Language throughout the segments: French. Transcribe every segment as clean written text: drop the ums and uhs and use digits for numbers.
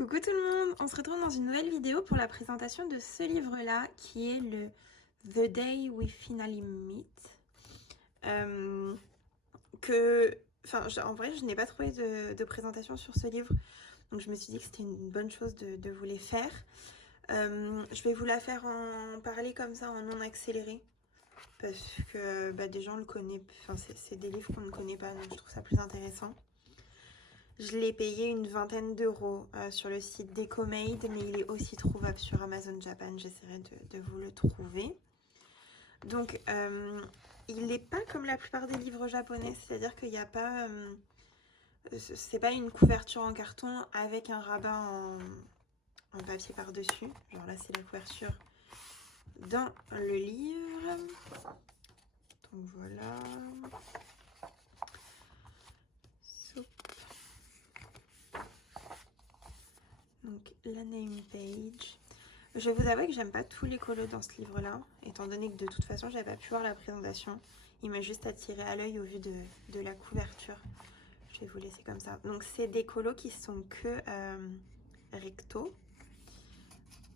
Coucou tout le monde, on se retrouve dans une nouvelle vidéo pour la présentation de ce livre-là qui est le The Day We Finally Meet. En vrai, je n'ai pas trouvé de présentation sur ce livre, donc je me suis dit que c'était une bonne chose de vous les faire. Je vais vous la faire en parler comme ça, en non accéléré, parce que des gens le connaissent, c'est des livres qu'on ne connaît pas, donc je trouve ça plus intéressant. Je l'ai payé une vingtaine d'euros sur le site d'Ecomade, mais il est aussi trouvable sur Amazon Japan. J'essaierai de vous le trouver. Donc, il n'est pas comme la plupart des livres japonais, c'est-à-dire qu'il n'y a pas... c'est pas une couverture en carton avec un rabat en papier par-dessus. Genre là, c'est la couverture dans le livre. Donc voilà. Donc la name page. Je vais vous avouer que j'aime pas tous les colos dans ce livre-là, étant donné que de toute façon j'avais pas pu voir la présentation. Il m'a juste attiré à l'œil au vu de la couverture. Je vais vous laisser comme ça. Donc c'est des colos qui sont que recto.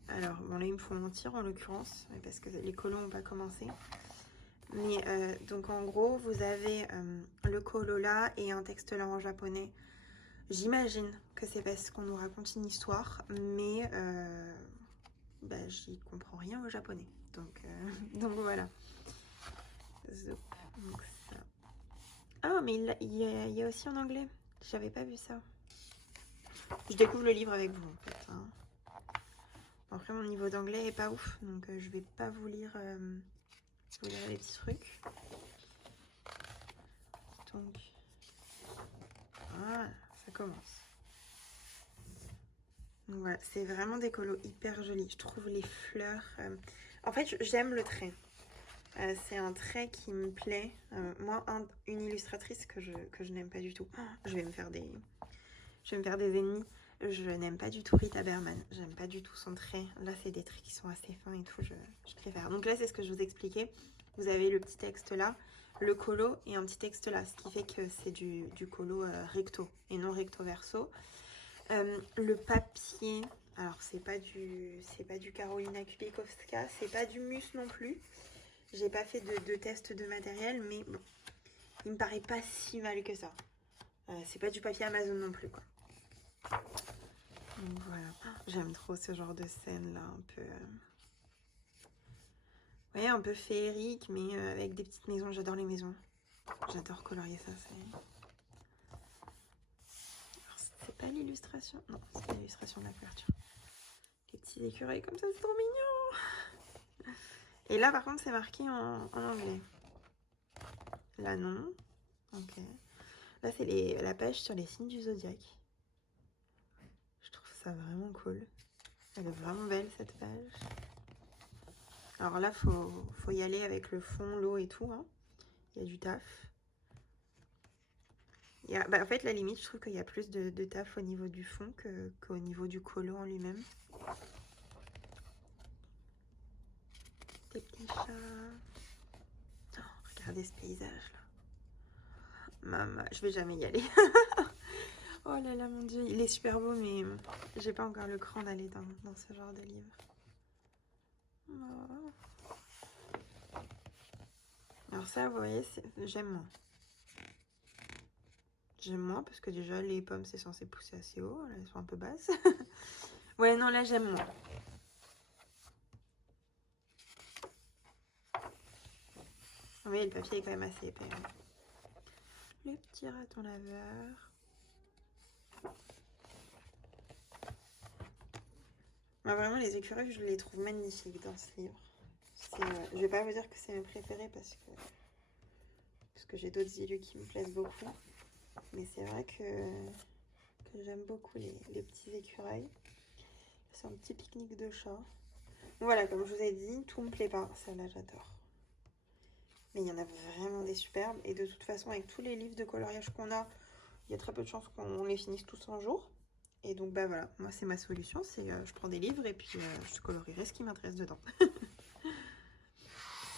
Alors bon là ils me font mentir en l'occurrence, parce que les colos n'ont pas commencé. Mais donc en gros vous avez le colo là et un texte là en japonais. J'imagine que c'est parce qu'on nous raconte une histoire, mais j'y comprends rien au japonais. Donc voilà. Donc ça. Ah, mais il y a aussi en anglais. J'avais pas vu ça. Je découvre le livre avec vous en fait. Hein. Après, mon niveau d'anglais est pas ouf, donc je vais pas vous lire les petits trucs. Donc, ah, ça commence. Donc voilà, c'est vraiment des colos hyper jolis. Je trouve les fleurs. En fait, j'aime le trait. C'est un trait qui me plaît. Moi, une illustratrice que je n'aime pas du tout. Oh, je vais me faire des ennemis. Je n'aime pas du tout Rita Berman. J'aime pas du tout son trait. Là, c'est des traits qui sont assez fins et tout. Je préfère. Donc là, c'est ce que je vous expliquais. Vous avez le petit texte là, le colo et un petit texte là. Ce qui fait que c'est du colo recto et non recto verso. Le papier, alors c'est pas du Karolina Kubikowska, c'est pas du Mus non plus. J'ai pas fait de test de matériel, mais bon, il me paraît pas si mal que ça. C'est pas du papier Amazon non plus, quoi. Donc voilà, j'aime trop ce genre de scène là, un peu... Ouais, un peu féerique, mais avec des petites maisons. J'adore les maisons. J'adore colorier ça, c'est pas l'illustration. Non, c'est pas l'illustration de la couverture. Les petits écureuils comme ça, c'est trop mignon. Et là, par contre, c'est marqué en anglais. Là, non. Ok. Là, c'est la page sur les signes du zodiaque. Je trouve ça vraiment cool. Elle est vraiment belle, cette page. Alors là, faut y aller avec le fond, l'eau et tout. Hein. Il y a du taf. En fait, la limite, je trouve qu'il y a plus de taf au niveau du fond qu'au niveau du colo en lui-même. Des petits chats. Oh, regardez ce paysage-là. Maman, je vais jamais y aller. Oh là là, mon Dieu, il est super beau, mais j'ai pas encore le cran d'aller dans ce genre de livre. Oh. Alors ça, vous voyez, j'aime moins. J'aime moins parce que déjà, les pommes, c'est censé pousser assez haut. Là, elles sont un peu basses. Ouais, non, là, j'aime moins. Vous voyez, le papier est quand même assez épais. Hein. Le petit raton laveur. Vraiment, les écureuils, je les trouve magnifiques dans ce livre. Je vais pas vous dire que c'est mes préférés parce que j'ai d'autres illus qui me plaisent beaucoup. Mais c'est vrai que j'aime beaucoup les petits écureuils. C'est un petit pique-nique de chat. Voilà, comme je vous ai dit, tout me plaît pas. Celle-là, j'adore. Mais il y en a vraiment des superbes. Et de toute façon, avec tous les livres de coloriage qu'on a, il y a très peu de chances qu'on les finisse tous en jour. Et donc, voilà, moi, c'est ma solution. C'est je prends des livres et puis je colorierai ce qui m'intéresse dedans.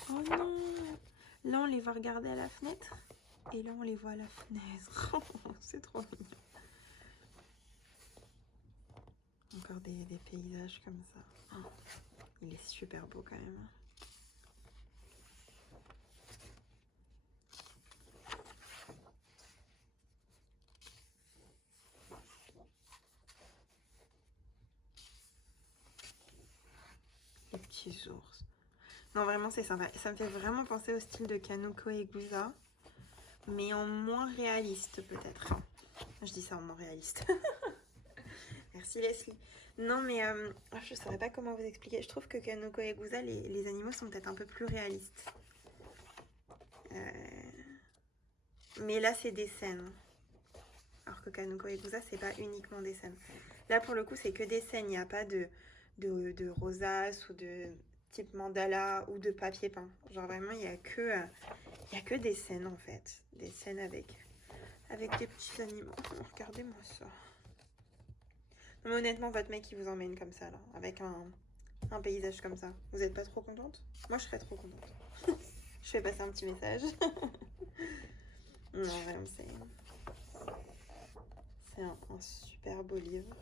Oh non! Là, on les voit regarder à la fenêtre. Et là, on les voit à la fenêtre. C'est trop mignon. encore des paysages comme ça. Oh, il est super beau quand même. Les petits ours. Non, vraiment, c'est sympa. Ça me fait vraiment penser au style de Kanoko Egusa, mais en moins réaliste, peut-être. Enfin, je dis ça en moins réaliste. Merci, Leslie. Non, mais je ne saurais pas comment vous expliquer. Je trouve que Kanoko Egusa, les animaux sont peut-être un peu plus réalistes. Mais là, c'est des scènes. Alors que Kanoko Egusa, c'est pas uniquement des scènes. Là, pour le coup, c'est que des scènes. Il n'y a pas de rosace ou de type mandala ou de papier peint. Genre vraiment, il n'y a que des scènes en fait. Des scènes avec des petits animaux. Oh, regardez-moi ça. Non, mais honnêtement, votre mec, il vous emmène comme ça, là. Avec un paysage comme ça. Vous n'êtes pas trop contente? Moi, je serais trop contente. Je fais passer un petit message. Non, vraiment, c'est un super beau livre.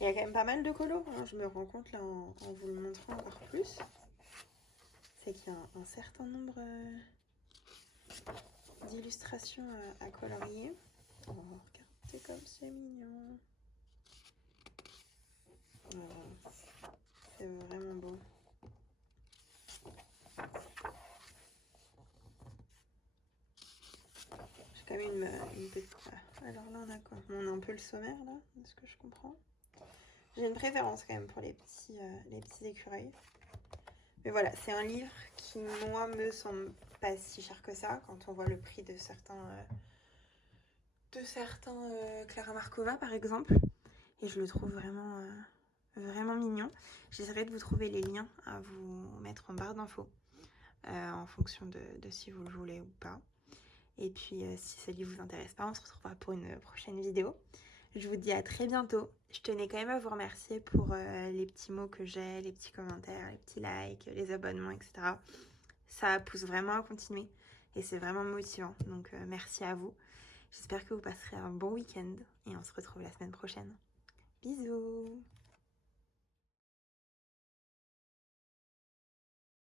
Il y a quand même pas mal de colos, hein. Je me rends compte là en vous le montrant encore plus. C'est qu'il y a un certain nombre d'illustrations à colorier. Oh, regardez comme c'est mignon. Oh, c'est vraiment beau. J'ai quand même une petite... Alors là, on a quoi? On a un peu le sommaire là, de ce que je comprends. J'ai une préférence quand même pour les petits écureuils. Mais voilà, c'est un livre qui, moi, me semble pas si cher que ça quand on voit le prix de certains Clara Markova, par exemple. Et je le trouve vraiment, vraiment mignon. J'essaierai de vous trouver les liens à vous mettre en barre d'infos en fonction de si vous le voulez ou pas. Et puis, si ce livre vous intéresse pas, on se retrouvera pour une prochaine vidéo. Je vous dis à très bientôt. Je tenais quand même à vous remercier pour les petits mots que j'ai, les petits commentaires, les petits likes, les abonnements, etc. Ça pousse vraiment à continuer et c'est vraiment motivant. Donc, merci à vous. J'espère que vous passerez un bon week-end et on se retrouve la semaine prochaine. Bisous!